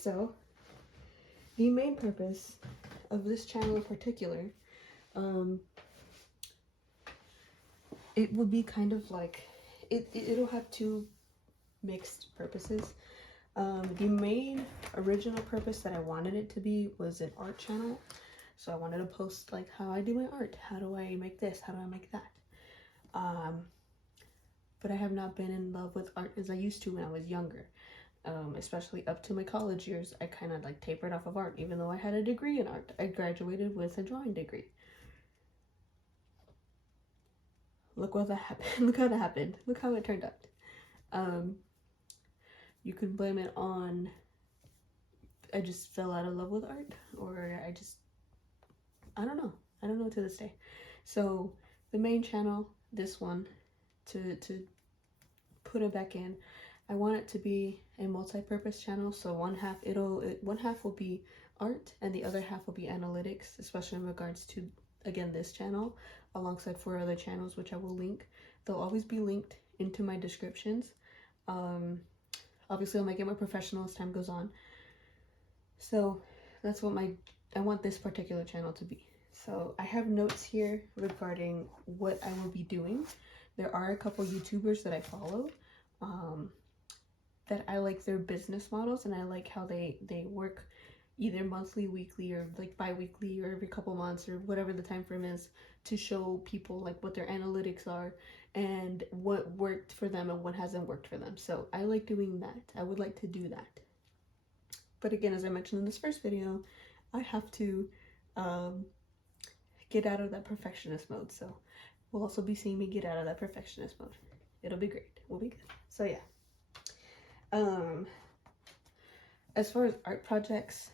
So the main purpose of this channel in particular, it will be kind of like, it'll have two mixed purposes. The main original purpose that I wanted it to be was an art channel. So I wanted to post like how I do my art. How do I make this? How do I make that? But I have not been in love with art as I used to when I was younger. Especially up to my college years, I kind of like tapered off of art, even though I had a degree in art. I graduated with a drawing degree. Look what that happened. Look how that happened. Look how it turned out. You could blame it on I just fell out of love with art, or I don't know. I don't know to this day. So the main channel, this one, to put it back in, I want it to be a multi-purpose channel. So one half will be art and the other half will be analytics, especially in regards to, again, this channel alongside 4 other channels, which I will link. They'll always be linked into my descriptions. Obviously I'll make it more professional as time goes on. So that's what I want this particular channel to be. So I have notes here regarding what I will be doing. There are a couple YouTubers that I follow that I like their business models, and I like how they work either monthly, weekly, or like bi-weekly, or every couple months, or whatever the time frame is, to show people like what their analytics are and what worked for them and what hasn't worked for them. So I like doing that. I would like to do that. But again, as I mentioned in this first video, I have to get out of that perfectionist mode. So we'll also be seeing me get out of that perfectionist mode. It'll be great. We'll be good. So yeah. As far as art projects,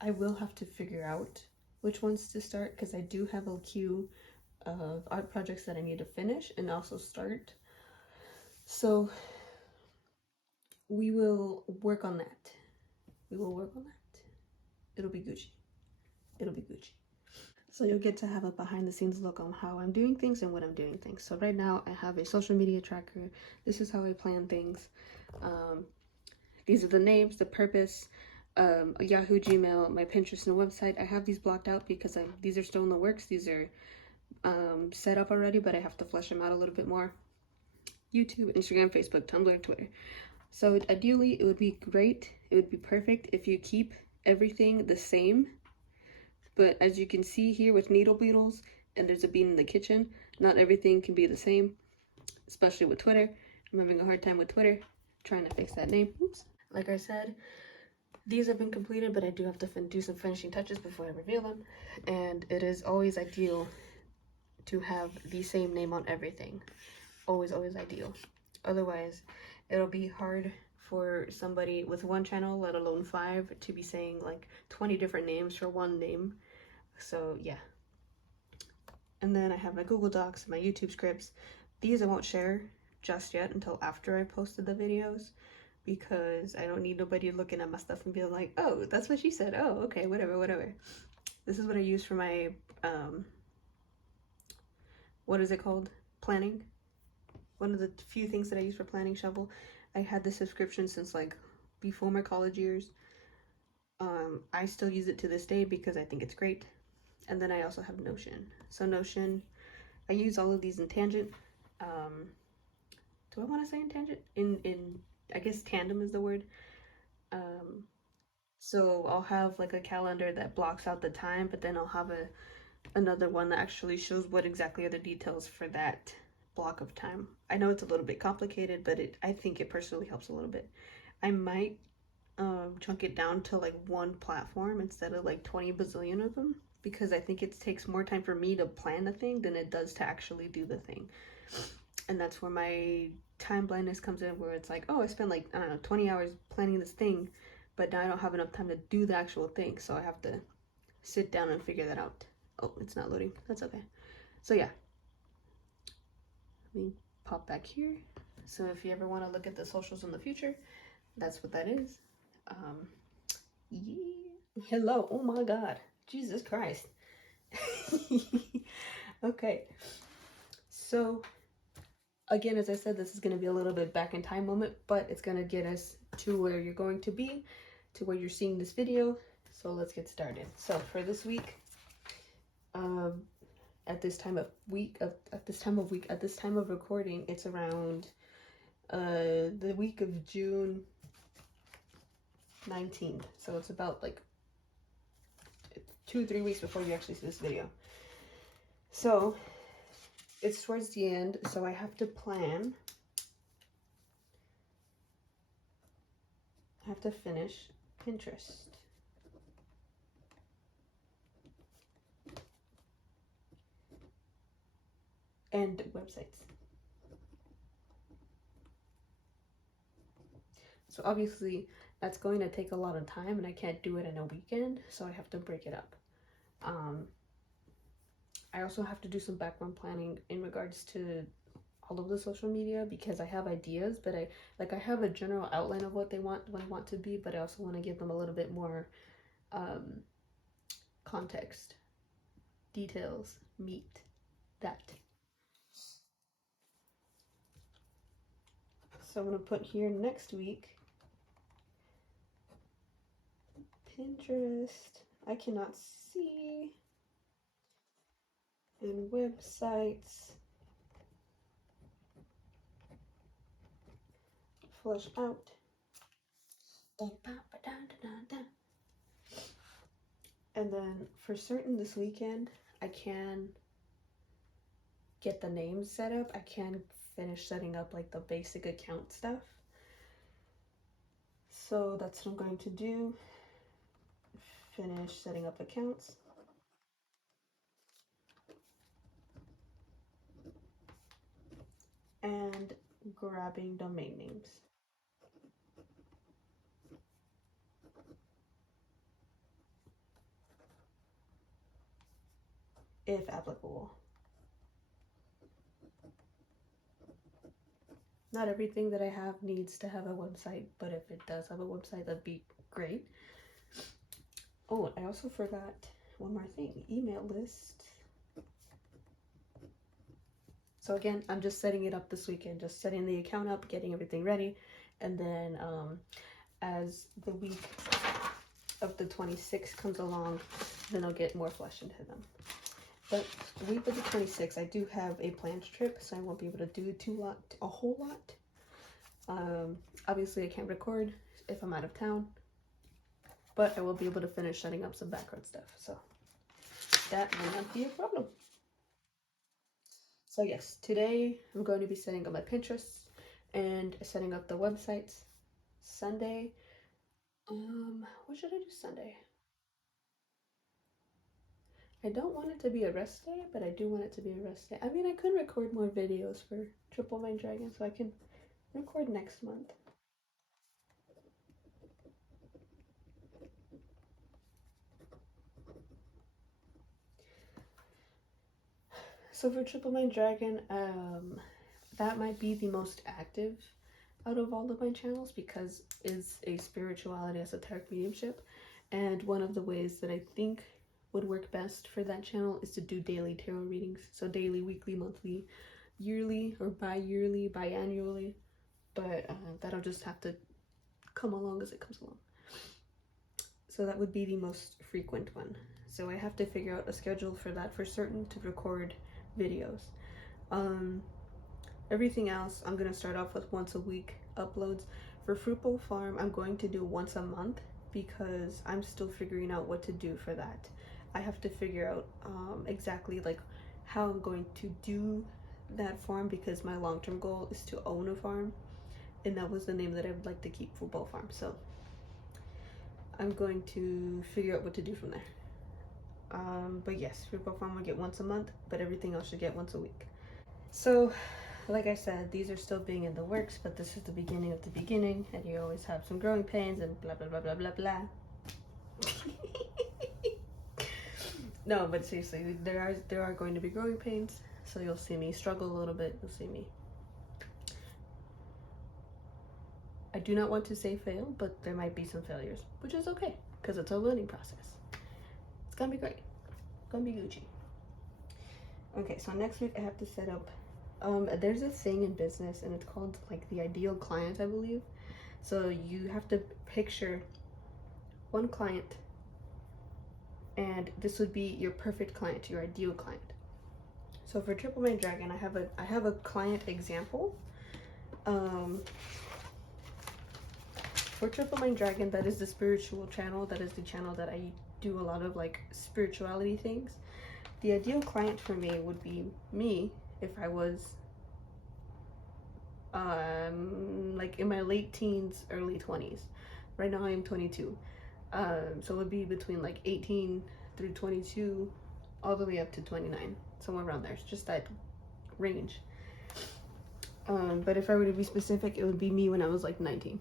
I will have to figure out which ones to start, because I do have a queue of art projects that I need to finish and also start. So we will work on that. It'll be Gucci. It'll be Gucci. So you'll get to have a behind the scenes look on how I'm doing things and what I'm doing things. So right now I have a social media tracker. This is how I plan things. These are the names, the purpose, a Yahoo, Gmail, my Pinterest and website. I have these blocked out because these are still in the works. These are set up already, but I have to flesh them out a little bit more. YouTube, Instagram, Facebook, Tumblr, Twitter. So ideally, it would be great. It would be perfect if you keep everything the same. But as you can see here with needle beetles, and there's a bean in the kitchen, not everything can be the same, especially with Twitter. I'm having a hard time with Twitter, trying to fix that name. Oops. Like I said, these have been completed, but I do have to do some finishing touches before I reveal them. And it is always ideal to have the same name on everything. Always, always ideal. Otherwise, it'll be hard for somebody with one channel, let alone 5, to be saying like 20 different names for one name. So yeah. And then I have my Google Docs, my YouTube scripts. These I won't share just yet until after I posted the videos, because I don't need nobody looking at my stuff and being like, oh, that's what she said. Oh, okay, whatever. This is what I use for my, what is it called? Planning. One of the few things that I use for planning, Shovel. I had the subscription since like before my college years. I still use it to this day because I think it's great. And then I also have Notion. So Notion, I use all of these in tangent. Do I want to say in tangent? In I guess tandem is the word. So I'll have like a calendar that blocks out the time, but then I'll have another one that actually shows what exactly are the details for that block of time. I know it's a little bit complicated, but I think it personally helps a little bit. I might chunk it down to like one platform instead of like 20 bazillion of them, because I think it takes more time for me to plan a thing than it does to actually do the thing. And that's where my time blindness comes in, where it's like, oh, I spent like, I don't know, 20 hours planning this thing, but now I don't have enough time to do the actual thing, so I have to sit down and figure that out. Oh, it's not loading. That's okay. So yeah. Let me pop back here. So if you ever want to look at the socials in the future, that's what that is. Yeah. Hello. Oh my God. Jesus Christ. Okay. So again, as I said, this is going to be a little bit back in time moment, but it's going to get us to where you're going to be to where you're seeing this video. So let's get started. So for this week, at this time of recording, it's around the week of June 19th. So it's about like 2 or 3 weeks before you actually see this video. So it's towards the end, so I have to plan. I have to finish Pinterest. And websites. So obviously that's going to take a lot of time, and I can't do it in a weekend, so I have to break it up. I also have to do some background planning in regards to all of the social media, because I have ideas, but I have a general outline of what I want to be, but I also want to give them a little bit more context, details, meat, that. So I'm going to put here next week, Pinterest, I cannot see, and websites, flush out. And then for certain this weekend, I can get the names set up. I can finish setting up like the basic account stuff. So that's what I'm going to do. Finish setting up accounts. And grabbing domain names. If applicable. Not everything that I have needs to have a website, but if it does have a website, that'd be great. Oh, I also forgot one more thing, email list. So again, I'm just setting it up this weekend, just setting the account up, getting everything ready, and then as the week of the 26th comes along, then I'll get more flesh into them. But the week of the 26th, I do have a planned trip, so I won't be able to do a whole lot. Obviously, I can't record if I'm out of town, but I will be able to finish setting up some background stuff, so that will not be a problem. So yes, today I'm going to be setting up my Pinterest and setting up the websites. Sunday, what should I do Sunday? I don't want it to be a rest day, but I do want it to be a rest day. I mean, I could record more videos for Triple Mind Dragon, so I can record next month. So for Triple Mind Dragon, that might be the most active out of all of my channels, because it's a spirituality esoteric mediumship, and one of the ways that I think would work best for that channel is to do daily tarot readings. So daily, weekly, monthly, yearly, or bi-yearly, biannually, but that'll just have to come along as it comes along. So that would be the most frequent one. So I have to figure out a schedule for that for certain to record videos. Everything else, I'm going to start off with once a week uploads. For Fruit Bowl Farm, I'm going to do once a month, because I'm still figuring out what to do for that. I have to figure out exactly like how I'm going to do that farm, because my long-term goal is to own a farm, and that was the name that I would like to keep, Fruit Bowl Farm. So I'm going to figure out what to do from there. But yes, Fruit Bowl Farm will get once a month, but everything else should get once a week. So like I said, these are still being in the works, but this is the beginning of the beginning, and you always have some growing pains and blah blah blah blah blah blah. No, but seriously, there are going to be growing pains, so you'll see me struggle a little bit. You'll see me. I do not want to say fail, but there might be some failures, which is okay, because it's a learning process. It's gonna be great. It's gonna be Gucci. Okay, so next week I have to set up, there's a thing in business, and it's called like the ideal client, I believe. So you have to picture one client, and this would be your perfect client, your ideal client. So for Triple Mind Dragon, I have a client example. For Triple Mind Dragon, that is the spiritual channel. That is the channel that I do a lot of like spirituality things. The ideal client for me would be me if I was like in my late teens, early 20s. Right now I am 22. So it would be between like 18 through 22 all the way up to 29, somewhere around there. It's just that range. But if I were to be specific, it would be me when I was like 19,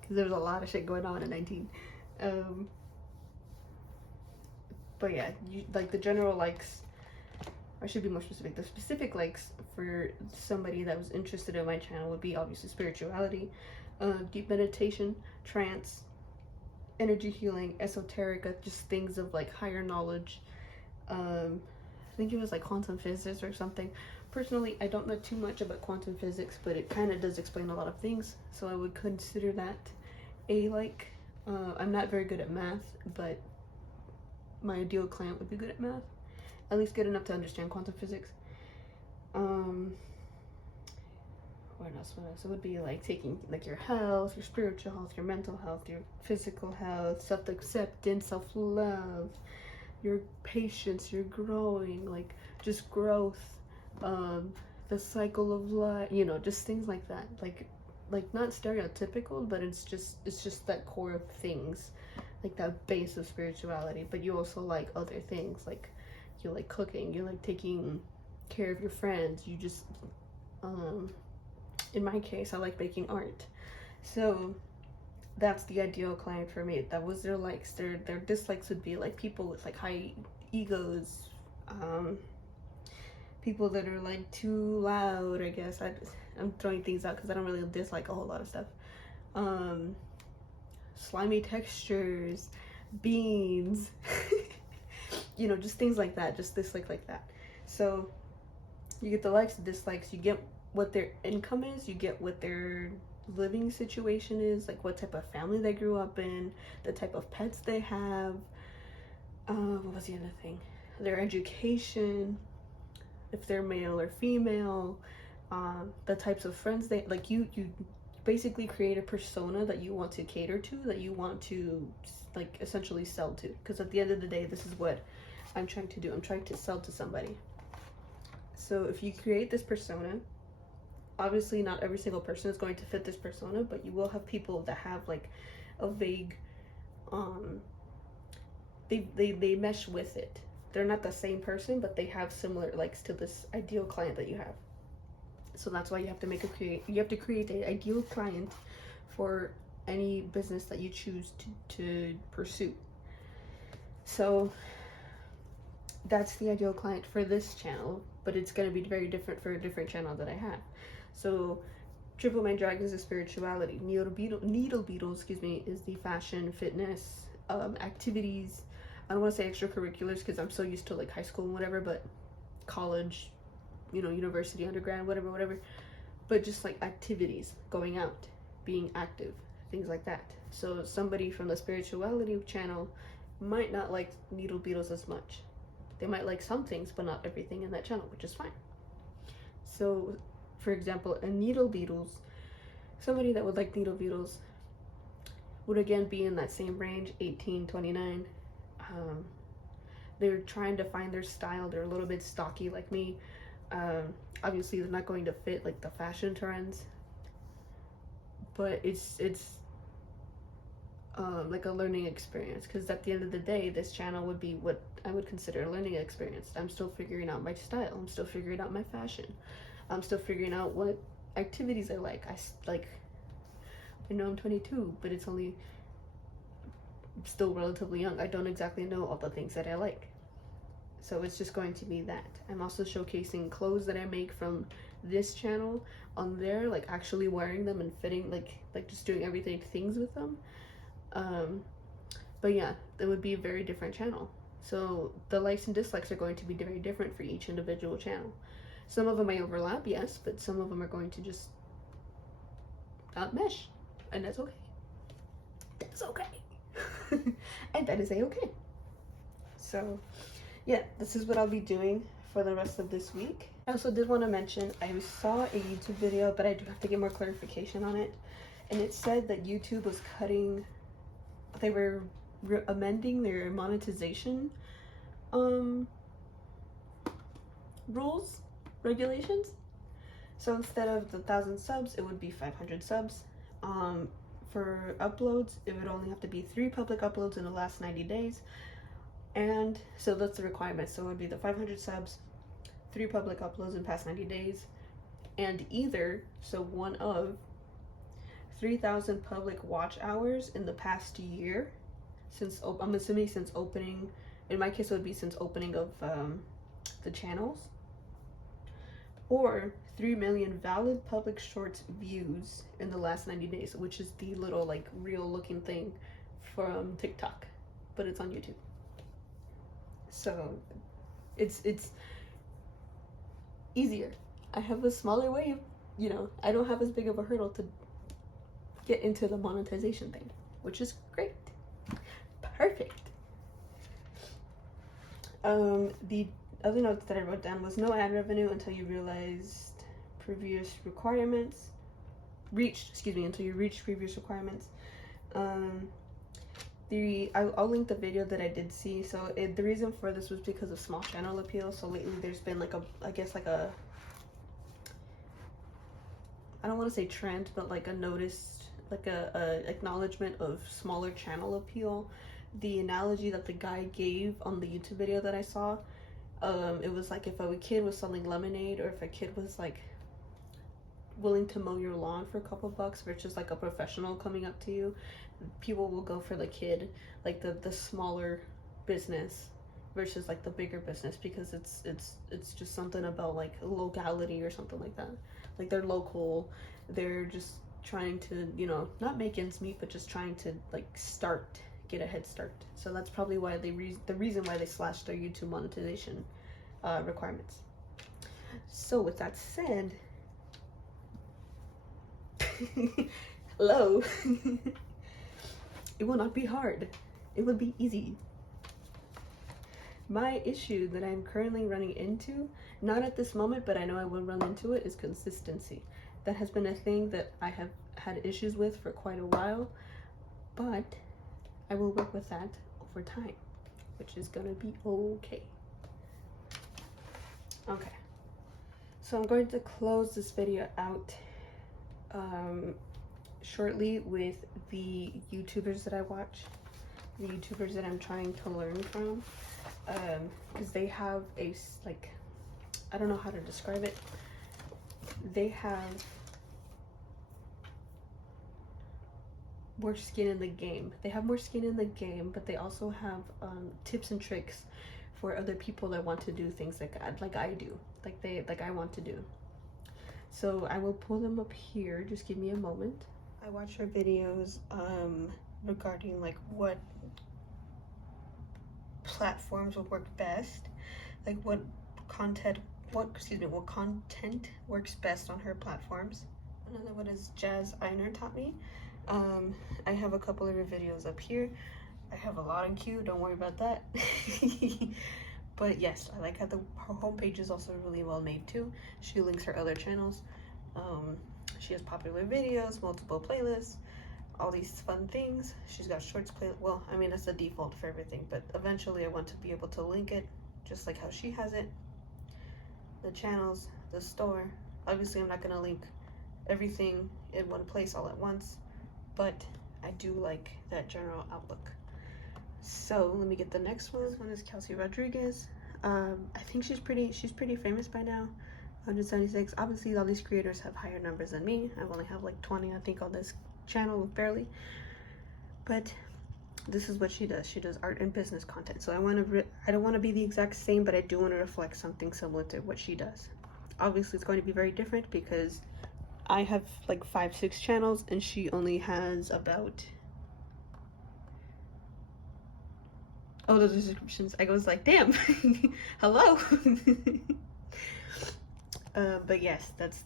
because there was a lot of shit going on at 19. But yeah, like the general likes, I should be more specific. The specific likes for somebody that was interested in my channel would be obviously spirituality, deep meditation, trance, energy healing, esoterica, just things of like higher knowledge. I think it was like quantum physics or something. Personally, I don't know too much about quantum physics, but it kind of does explain a lot of things, so I would consider that a like. I'm not very good at math, but my ideal client would be good at math, at least good enough to understand quantum physics. What else? It would be like taking like your health, your spiritual health, your mental health, your physical health, self-acceptance, self-love, your patience, your growing, like just growth, the cycle of life, you know, just things like that. Like not stereotypical, but it's just that core of things, like that base of spirituality. But you also like other things, like you like cooking, you like taking care of your friends, you just in my case I like making art. So that's the ideal client for me. That was their likes. Their dislikes would be like people with like high egos, people that are like too loud, I guess. I'm throwing things out because I don't really dislike a whole lot of stuff. Slimy textures, beans, you know, just things like that, just dislike like that. So you get the likes, the dislikes, you get what their income is, you get what their living situation is, like what type of family they grew up in, the type of pets they have, what was the other thing, their education, if they're male or female, the types of friends they like. You basically create a persona that you want to cater to, that you want to like essentially sell to, because at the end of the day, this is what I'm trying to do. I'm trying to sell to somebody. So if you create this persona, obviously not every single person is going to fit this persona, but you will have people that have like a vague, they mesh with it. They're not the same person, but they have similar likes to this ideal client that you have. So that's why you have to create an ideal client for any business that you choose to pursue. So that's the ideal client for this channel, but it's going to be very different for a different channel that I have. So Triple Mind Dragon is a spirituality. Needle Beetle, excuse me, is the fashion, fitness, activities. I don't want to say extracurriculars because I'm so used to like high school and whatever, but college, you know, university, undergrad, whatever. But just like activities, going out, being active, things like that. So somebody from the spirituality channel might not like needle beetles as much. They might like some things, but not everything in that channel, which is fine. So, for example, a needle beetles, somebody that would like needle beetles would again be in that same range, 18, 29. They're trying to find their style. They're a little bit stocky like me. Obviously, they're not going to fit like the fashion trends, but it's like a learning experience, because at the end of the day, this channel would be what I would consider a learning experience. I'm still figuring out my style. I'm still figuring out my fashion. I'm still figuring out what activities I like. I know I'm 22, but it's only still relatively young. I don't exactly know all the things that I like. So it's just going to be that. I'm also showcasing clothes that I make from this channel on there, like actually wearing them and fitting, like just doing everything, things with them. But yeah, it would be a very different channel. So the likes and dislikes are going to be very different for each individual channel. Some of them may overlap, yes, but some of them are going to just not mesh, and that's okay. That's okay. that is a-okay. So yeah, this is what I'll be doing for the rest of this week. I also did want to mention, I saw a YouTube video, but I do have to get more clarification on it. And it said that YouTube was cutting, they were amending their monetization rules, regulations. So instead of the 1,000 subs, it would be 500 subs. For uploads, it would only have to be 3 public uploads in the last 90 days. And so that's the requirement. So it would be the 500 subs, 3 public uploads in past 90 days, and either, so one of 3,000 public watch hours in the past year, since, I'm assuming since opening, in my case it would be since opening of the channels, or 3 million valid public shorts views in the last 90 days, which is the little like real looking thing from TikTok, but it's on YouTube. So it's easier. I have a smaller way of, you know, I don't have as big of a hurdle to get into the monetization thing, which is great. Perfect. The other notes that I wrote down was no ad revenue until you realized previous requirements, until you reached previous requirements. I'll link the video that I did see. So the reason for this was because of small channel appeal. So lately there's been like a, I guess like a, I don't want to say trend, but like a noticed, like a acknowledgement of smaller channel appeal. The analogy that the guy gave on the YouTube video that I saw, it was like if a kid was selling lemonade, or if a kid was like willing to mow your lawn for a couple bucks versus like a professional coming up to you, people will go for the kid, like the smaller business versus like the bigger business, because it's just something about like locality or something like that. Like they're local, they're just trying to, you know, not make ends meet, but just trying to like get a head start. So that's probably why the reason why they slashed their YouTube monetization requirements. So with that said, hello. It will not be hard. It will be easy. My issue that I'm currently running into, not at this moment, but I know I will run into it, is consistency. That has been a thing that I have had issues with for quite a while, but I will work with that over time, which is gonna be okay. Okay, so I'm going to close this video out shortly with the YouTubers that I watch, the YouTubers that I'm trying to learn from, because they have a, like, I don't know how to describe it. They have more skin in the game. They have more skin in the game, but they also have tips and tricks for other people that want to do things like I do, like I want to do. So I will pull them up here. Just give me a moment. I watch her videos regarding like what platforms will work best, like what content works best on her platforms. Another one is Jazz Einer taught me. I have a couple of her videos up here. I have a lot in queue, don't worry about that. But yes, I like how her homepage is also really well made too. She links her other channels. She has popular videos, multiple playlists, all these fun things. She's got shorts play. Well, I mean, that's the default for everything, but eventually I want to be able to link it just like how she has it. The channels, the store. Obviously, I'm not going to link everything in one place all at once, but I do like that general outlook. So let me get the next one. This one is Kelsey Rodriguez. I think she's pretty famous by now. 176. Obviously, all these creators have higher numbers than me. I only have like 20, I think, on this channel, barely. But this is what she does. She does art and business content. So I don't want to be the exact same, but I do want to reflect something similar to what she does. Obviously, it's going to be very different because I have like 5-6 channels and she only has about, oh, those are subscriptions. I was like, damn. Hello. But yes, that's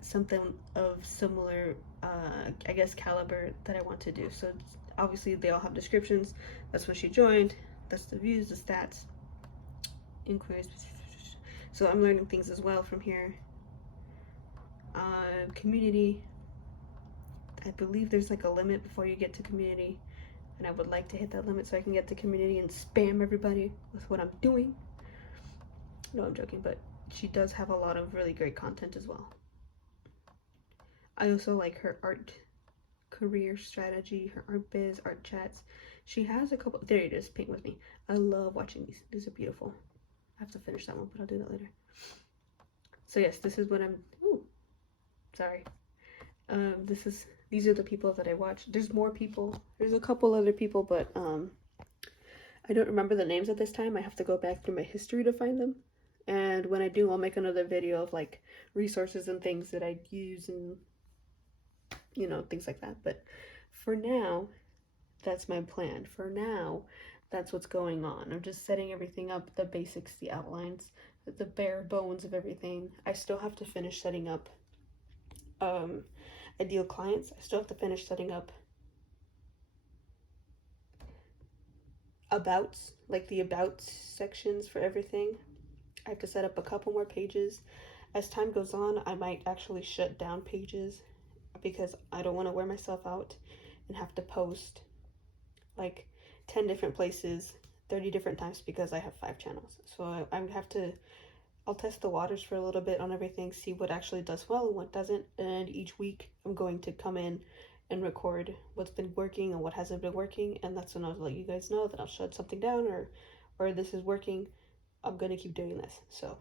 something of similar, I guess, caliber that I want to do. So obviously they all have descriptions. That's what she joined. That's the views, the stats, inquiries. So I'm learning things as well from here. Community. I believe there's like a limit before you get to community, and I would like to hit that limit so I can get to community and spam everybody with what I'm doing. No, I'm joking, but she does have a lot of really great content as well. I also like her art career strategy, her art biz, art chats. She has a couple. There it is, paint with me. I love watching these. These are beautiful. I have to finish that one, but I'll do that later. So yes, this is what I'm. Ooh, sorry. These are the people that I watch. There's more people. There's a couple other people, but I don't remember the names at this time. I have to go back through my history to find them. And when I do, I'll make another video of like resources and things that I use and, you know, things like that. But for now, that's my plan. For now, that's what's going on. I'm just setting everything up, the basics, the outlines, the bare bones of everything. I still have to finish setting up ideal clients. I still have to finish setting up abouts, like the about sections for everything. I have to set up a couple more pages. As time goes on, I might actually shut down pages because I don't want to wear myself out and have to post like 10 different places 30 different times because I have 5 channels. So I have to, I'll test the waters for a little bit on everything, see what actually does well and what doesn't, and each week I'm going to come in and record what's been working and what hasn't been working, and that's when I'll let you guys know that I'll shut something down or this is working. I'm gonna keep doing this. So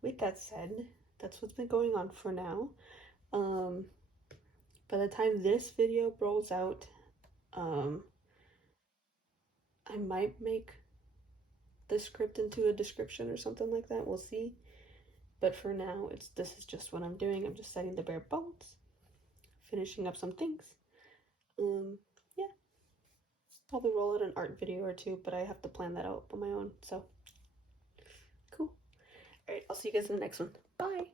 with that said, that's what's been going on for now. By the time this video rolls out, I might make the script into a description or something like that. We'll see. But for now, this is just what I'm doing. I'm just setting the bare bones, finishing up some things. Yeah, probably roll out an art video or two, but I have to plan that out on my own. So cool. All right, I'll see you guys in the next one. Bye.